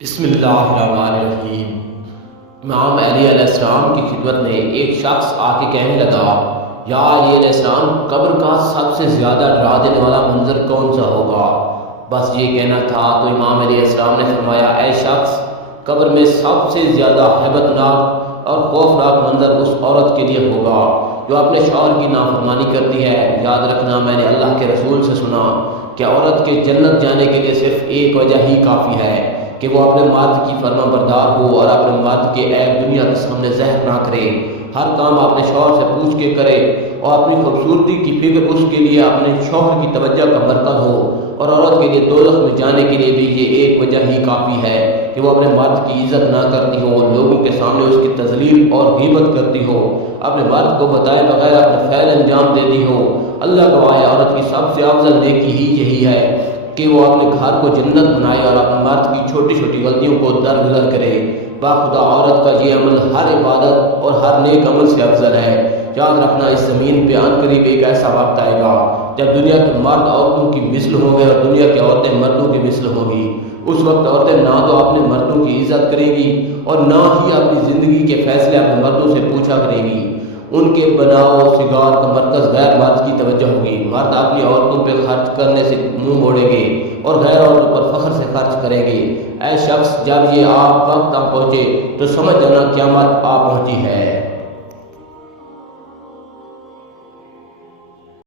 بسم اللہ الرحمن الرحیم۔ امام علی علیہ السلام کی خدمت میں ایک شخص آ کے کہنے لگا، یا علی علیہ السلام، قبر کا سب سے زیادہ ڈرا دینے والا منظر کون سا ہوگا؟ بس یہ کہنا تھا تو امام علیہ السلام نے فرمایا، اے شخص، قبر میں سب سے زیادہ ہیبت ناک اور خوفناک منظر اس عورت کے لیے ہوگا جو اپنے شوہر کی نافرمانی کرتی ہے۔ یاد رکھنا، میں نے اللہ کے رسول سے سنا کہ عورت کے جنت جانے کے لیے صرف ایک وجہ ہی کافی ہے کہ وہ اپنے مرد کی فرما بردار ہو اور اپنے مرد کے عیب دنیا کے سامنے ظاہر نہ کرے، ہر کام اپنے شوہر سے پوچھ کے کرے اور اپنی خوبصورتی کی فکر اس کے لیے اپنے شوہر کی توجہ کا مرکز ہو، اور عورت کے لیے دوزخ میں جانے کے لیے بھی یہ ایک وجہ ہی کافی ہے کہ وہ اپنے مرد کی عزت نہ کرتی ہو، لوگوں کے سامنے اس کی تذلیل اور غیبت کرتی ہو، اپنے مرد کو بتائے بغیر اپنا فعل انجام دیتی ہو۔ اللہ گواہ ہے، عورت کی سب سے افضل نیکی ہی یہی ہے کہ وہ اپنے گھر کو جنت بنائے اور اپنے مرد کی چھوٹی چھوٹی غلطیوں کو درگزر کرے۔ باخدا عورت کا یہ عمل ہر عبادت اور ہر نیک عمل سے افضل ہے۔ یاد رکھنا، اس زمین پہ عن قریب ایک ایسا وقت آئے گا جب دنیا کے مرد عورتوں کی مثل ہوں گے اور دنیا کی عورتیں مردوں کی مثل ہوں گی۔ اس وقت عورتیں نہ تو اپنے مردوں کی عزت کریں گی اور نہ ہی اپنی زندگی کے فیصلے اپنے مردوں سے پوچھا کریں گی۔ ان کے بناؤ سگار کا مرکز غیر مرد کی توجہ ہوگی۔ مرد اپنی عورتوں پہ خرچ کرنے سے منہ موڑیں گے اور غیر عورتوں پر فخر سے خرچ کریں گے۔ اے شخص، جب یہ آپ وقت تک پہنچے تو سمجھ جانا قیامت آ پہنچی ہے۔